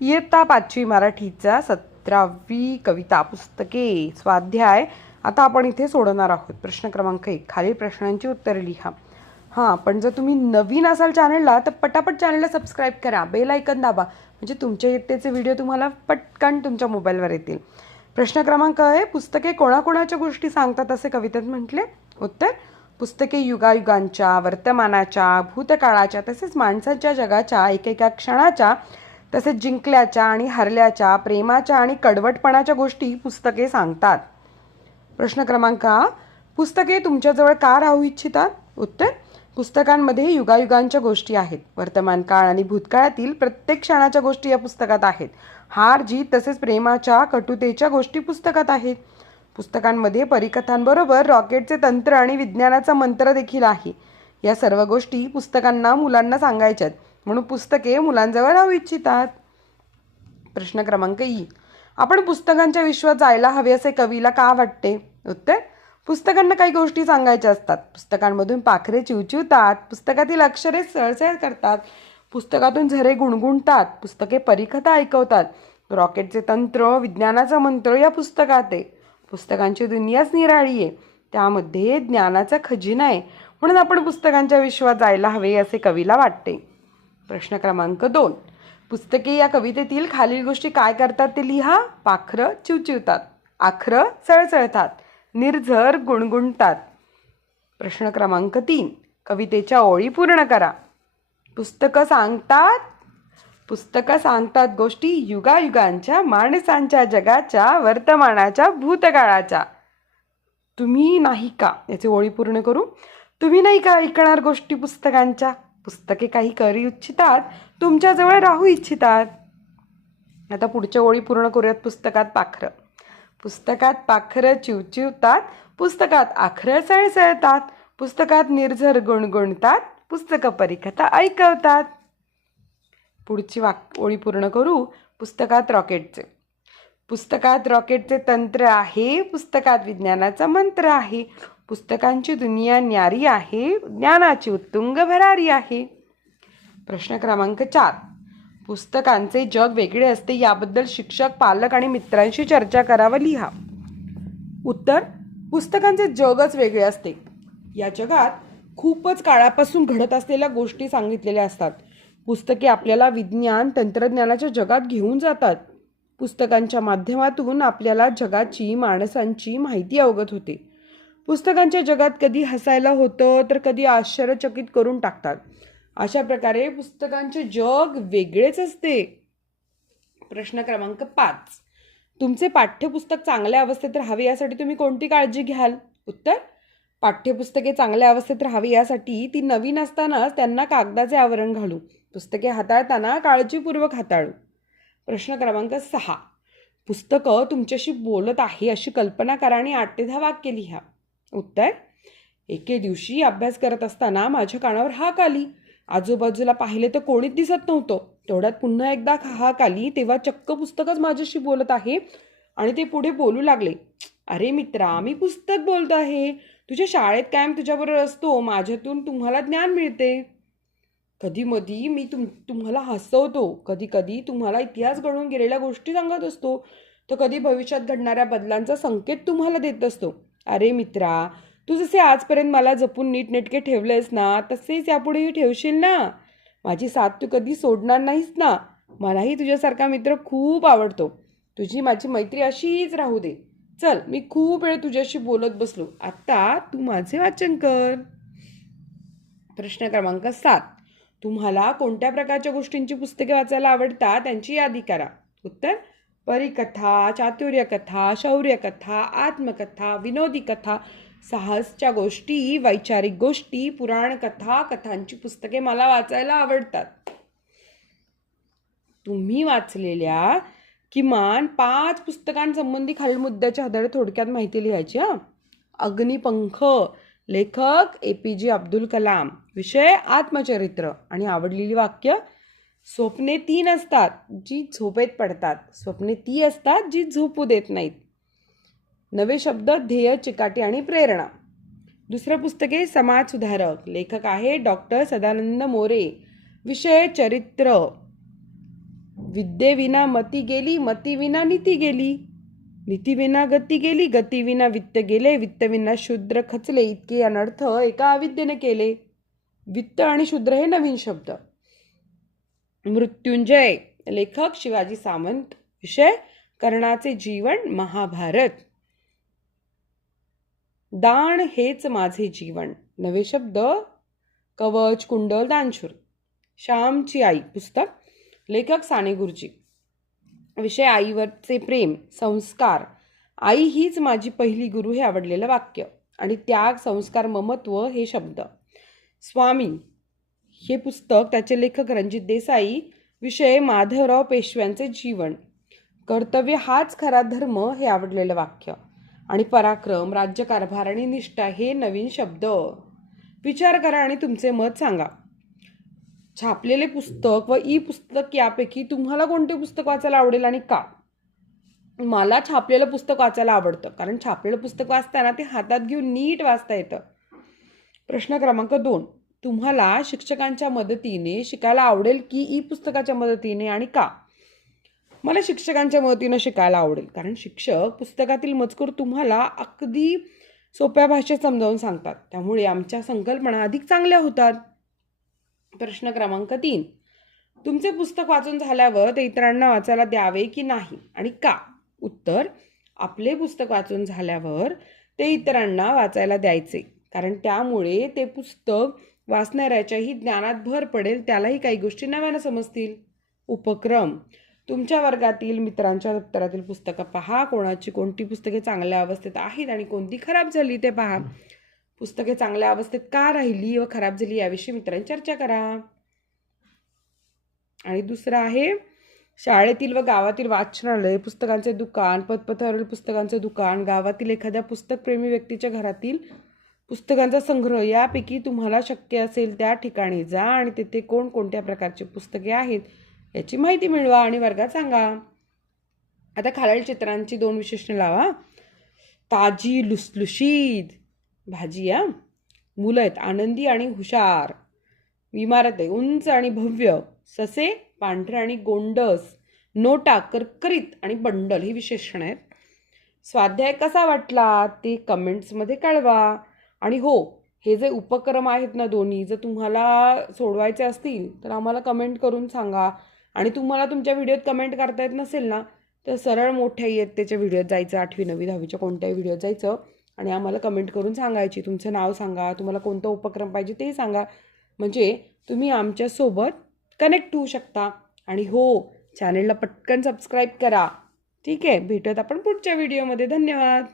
इयत्ता 5वी मराठीचा 17वी कविता पुस्तके स्वाध्याय आता आपण इथे सोडवणार आहोत. प्रश्न क्रमांक 1, खालील प्रश्नांची उत्तरे लिहा. हां, पण जर तुम्ही नवीन असाल चॅनलला तर पटापट चॅनलला सबस्क्राईब करा, बेल आयकन दाबा, म्हणजे तुमच्या इयत्तेचे व्हिडिओ तुम्हाला पटकन तुमच्या मोबाईलवर येतील. प्रश्न क्रमांक आहे, पुस्तके कोणाकोणाच्या गोष्टी सांगतात असे कवितेत म्हटले? उत्तर, पुस्तके युगायुगांच्या, वर्तमानाच्या, भूतकाळाच्या तसेच माणसाच्या जगाच्या एकेका क्षणाच्या तसेच जिंकल्याच्या आणि हरल्याच्या, प्रेमाच्या आणि कडवटपणाच्या गोष्टी पुस्तके सांगतात. प्रश्न क्रमांक 2, पुस्तके तुमच्याजवळ का राहू इच्छितात? उत्तर, पुस्तकांमध्ये युगायुगांच्या गोष्टी आहेत. वर्तमान काळ आणि भूतकाळातील प्रत्येक क्षणाच्या गोष्टी या पुस्तकात आहेत. हार जीत तसेच प्रेमाच्या कटुतेच्या गोष्टी पुस्तकात आहेत. पुस्तकांमध्ये परिकथांबरोबर रॉकेटचे तंत्र आणि विज्ञानाचा मंत्र देखील आहे. या सर्व गोष्टी पुस्तकांना मुलांना सांगायच्यात, म्हणून पुस्तके मुलांजवळ राहू इच्छितात. प्रश्न क्रमांक 3, आपण पुस्तकांच्या विश्वात जायला हवे असे कवीला का वाटते? उत्तर, पुस्तकांना काही गोष्टी सांगायच्या असतात. पुस्तकांमधून पाखरे चिवचिवतात, पुस्तकातील अक्षरे सळसळ करतात, पुस्तकातून झरे गुणगुणतात, पुस्तके परिकथा ऐकवतात. रॉकेटचे तंत्र, विज्ञानाचा मंत्र या पुस्तकात आहे. पुस्तकांची दुनियाच निराळी आहे, त्यामध्ये ज्ञानाचा खजिना आहे, म्हणून आपण पुस्तकांच्या विश्वात जायला हवे असे कवीला वाटते. प्रश्न क्रमांक 2, पुस्तके या कवितेतील खालील गोष्टी काय करतात ते लिहा. पाखरं चिवचिवतात, आखरं सळसळतात, निर्झर गुणगुणतात. प्रश्न क्रमांक 3, कवितेच्या ओळी पूर्ण करा. पुस्तकं सांगतात गोष्टी युगायुगांच्या, माणसांच्या जगाच्या, वर्तमानाच्या, भूतकाळाच्या. तुम्ही नाही का, याची ओळी पूर्ण करू. तुम्ही नाही का ऐकणार गोष्टी पुस्तकांच्या? पुस्तके काही करू इच्छितात, तुमच्याजवळ राहू इच्छितात. आता पुढच्या ओळी पूर्ण करूयात. पुस्तकात पाखरं चिवचिवतात, पुस्तकात आखरं सळसळतात, पुस्तकात निर्झर गुणगुणतात, पुस्तकं परिकथा ऐकवतात. पुढची ओळी पूर्ण करू. पुस्तकात रॉकेटचे तंत्र आहे, पुस्तकात विज्ञानाचा मंत्र आहे, पुस्तकांची दुनिया न्यारी आहे, ज्ञानाची उत्तुंग भरारी आहे. प्रश्न क्रमांक 4, पुस्तकांचे जग वेगळे असते, याबद्दल शिक्षक, पालक आणि मित्रांशी चर्चा करावं लिहा. उत्तर, पुस्तकांचे जगच वेगळे असते. या जगात खूपच काळापासून घडत असलेल्या गोष्टी सांगितलेल्या असतात. पुस्तके आपल्याला विज्ञान तंत्रज्ञानाच्या जगात घेऊन जातात. पुस्तकांच्या माध्यमातून आपल्याला जगाची, माणसांची माहिती अवगत होते. पुस्तकांच्या जगात कधी हसायला होतं तर कधी आश्चर्यचकित करून टाकतात. अशा प्रकारे पुस्तकांचे जग वेगळेच असते. प्रश्न क्रमांक 5, तुमचे पाठ्यपुस्तक चांगल्या अवस्थेत राहावे यासाठी तुम्ही कोणती काळजी घ्याल? उत्तर, पाठ्यपुस्तके चांगल्या अवस्थेत राहावी यासाठी ती नवीन असतानाच त्यांना कागदाचे आवरण घालू. पुस्तके हाताळताना काळजीपूर्वक हाताळू. प्रश्न क्रमांक 6, पुस्तकं तुमच्याशी बोलत आहे अशी कल्पना करा आणि 8 ते 10 वाक्य लिहा. उत्तर, एके दिवशी अभ्यास करत असताना माझ्या कानावर हाक आली. आजूबाजूला पाहिले तर कोणीच दिसत नव्हतं. तेवढ्यात पुन्हा एकदा हाक आली, तेव्हा चक्क पुस्तकच माझ्याशी बोलत आहे आणि ते पुढे बोलू लागले. अरे मित्रा, मी पुस्तक बोलतो आहे. तुझ्या शाळेत कायम तुझ्याबरोबर असतो, माझ्यातून तुम्हाला ज्ञान मिळते. कधीमधी मी तुम्हाला हसवतो, कधी कधी तुम्हाला इतिहास घडून गेलेल्या गोष्टी सांगत असतो, तर कधी भविष्यात घडणाऱ्या बदलांचा संकेत तुम्हाला देत असतो. अरे मित्रा, तू जसे आजपर्यंत मला जपून नीटनेटके ठेवलेस ना, तसेच यापुढेही ठेवशील ना. माझी साथ तू कधी सोडणार नाहीस ना. मलाही तुझ्यासारखा मित्र खूप आवडतो. तुझी माझी मैत्री अशीच राहू दे. चल, मी खूप वेळ तुझ्याशी बोलत बसलो, आता तू माझे वाचन कर. प्रश्न क्रमांक 7, तुम्हाला कोणत्या प्रकारच्या गोष्टींची पुस्तके वाचायला आवडतात त्यांची यादी करा. उत्तर, परिकथा, चातुर्यकथा, शौर्यकथा, आत्मकथा, विनोदी कथा, साहसच्या गोष्टी, वैचारिक गोष्टी, पुराण कथा, कथांची पुस्तके मला वाचायला आवडतात. तुम्ही वाचलेल्या किमान 5 पुस्तकांसंबंधी खालील मुद्द्याच्या आधारे थोडक्यात माहिती लिहायची. अग्निपंख, लेखक APJ अब्दुल कलाम, विषय आत्मचरित्र आणि आवडलेली वाक्य, स्वप्ने 3 असतात जी झोपेत पडतात, स्वप्ने ती असतात जी झोपू देत नाहीत. नवे शब्द, ध्येय, चिकाटी आणि प्रेरणा. दुसरं पुस्तक आहे समाज सुधारक, लेखक आहे डॉक्टर सदानंद मोरे, विषय चरित्र, विद्येविना मती गेली, मतीविना नीती गेली, नीतीविना गती गेली, गतीविना वित्त गेले, वित्तविना शूद्र खचले, इतके अनर्थ एका अविद्येने केले. वित्त आणि शूद्र हे नवीन शब्द. मृत्युंजय, लेखक शिवाजी सावंत. विषय कर्णाचे जीवन, महाभारत. दान हेच माझे जीवन, नवे शब्द कवच, कुंडल, दानशूर. श्यामची आई पुस्तक, लेखक साने गुरुजी. विषय आईवरचे प्रेम, संस्कार. आई हीच माझी पहिली गुरु हे आवडलेलं वाक्य. आणि त्याग, संस्कार, ममत्व हे शब्द. स्वामी हे पुस्तक, त्याचे लेखक रणजित देसाई. विषय माधवराव पेशव्यांचे जीवन. कर्तव्य हाच खरा धर्म हे आवडलेलं वाक्य. आणि पराक्रम, राज्यकारभार आणि निष्ठा हे नवीन शब्द. विचार करा आणि तुमचे मत सांगा. छापलेले पुस्तक व ई पुस्तक यापैकी तुम्हाला कोणते पुस्तक वाचायला आवडेल आणि का? मला छापलेलं पुस्तक वाचायला आवडतं, कारण छापलेलं पुस्तक वाचताना ते हातात घेऊन नीट वाचता येतं. प्रश्न क्रमांक 2, तुम्हाला शिक्षकांच्या मदतीने शिकायला आवडेल की ई पुस्तकाच्या मदतीने आणि का? मला शिक्षकांच्या मदतीने शिकायला आवडेल, कारण शिक्षक पुस्तकातील मजकूर तुम्हाला अगदी सोप्या भाषेत समजावून सांगतात, त्यामुळे आमच्या संकल्पना अधिक चांगल्या होतात. प्रश्न क्रमांक 3, तुमचे पुस्तक वाचून झाल्यावर ते इतरांना वाचायला द्यावे की नाही आणि का? उत्तर, आपले पुस्तक वाचून झाल्यावर ते इतरांना वाचायला द्यायचे, कारण त्यामुळे ते पुस्तक वाचणाऱ्याच्याही ज्ञानात भर पडेल, त्यालाही काही गोष्टी नव्यानं समजतील. उपक्रम, तुमच्या वर्गातील मित्रांच्या दप्तरातील पुस्तकं पहा, कोणाची कोणती पुस्तके चांगल्या अवस्थेत आहेत आणि कोणती खराब झाली ते पहा. पुस्तके चांगल्या अवस्थेत का राहिली व खराब झाली याविषयी मित्रांनी चर्चा करा. आणि दुसरं आहे, शाळेतील व गावातील वाचनालय, पुस्तकांचे दुकान, पदपथावरील पुस्तकांचे दुकान, गावातील एखाद्या पुस्तकप्रेमी व्यक्तीच्या घरातील पुस्तकांचा संग्रह यापैकी तुम्हाला शक्य असेल त्या ठिकाणी जा आणि तेथे कोणकोणत्या प्रकारची पुस्तके आहेत याची माहिती मिळवा आणि वर्गात सांगा. आता खालील चित्रांची 2 विशेषणे लावा. ताजी लुसलुशीत भाजी, मुलं आहेत आनंदी आणि हुशार. इमारत आहे उंच आणि भव्य. ससे पांढरे आणि गोंडस. नोटा करकरीत आणि बंडल ही विशेषण आहेत. स्वाध्याय कसा वाटला ते कमेंट्समध्ये कळवा. आणि हो, हे जे उपक्रम आहेत ना दोन्ही, जर तुम्हाला सोडवायचे असतील तर आम्हाला कमेंट करून सांगा. आणि तुम्हाला तुमच्या व्हिडिओत कमेंट करता येत नसेल ना, तर सरळ मोठ्या इयत्तेच्या व्हिडिओत जायचं, 8वी 9वी 10वीच्या कोणत्याही व्हिडिओत जायचं आणि आम्हाला कमेंट करून सांगायची. तुमचं नाव सांगा, तुम्हाला कोणता उपक्रम पाहिजे ते सांगा, म्हणजे तुम्ही आमच्यासोबत कनेक्ट होऊ शकता. आणि हो, चॅनलला पटकन सबस्क्राईब करा. ठीक आहे, भेटूयात आपण पुढच्या व्हिडिओमध्ये. धन्यवाद.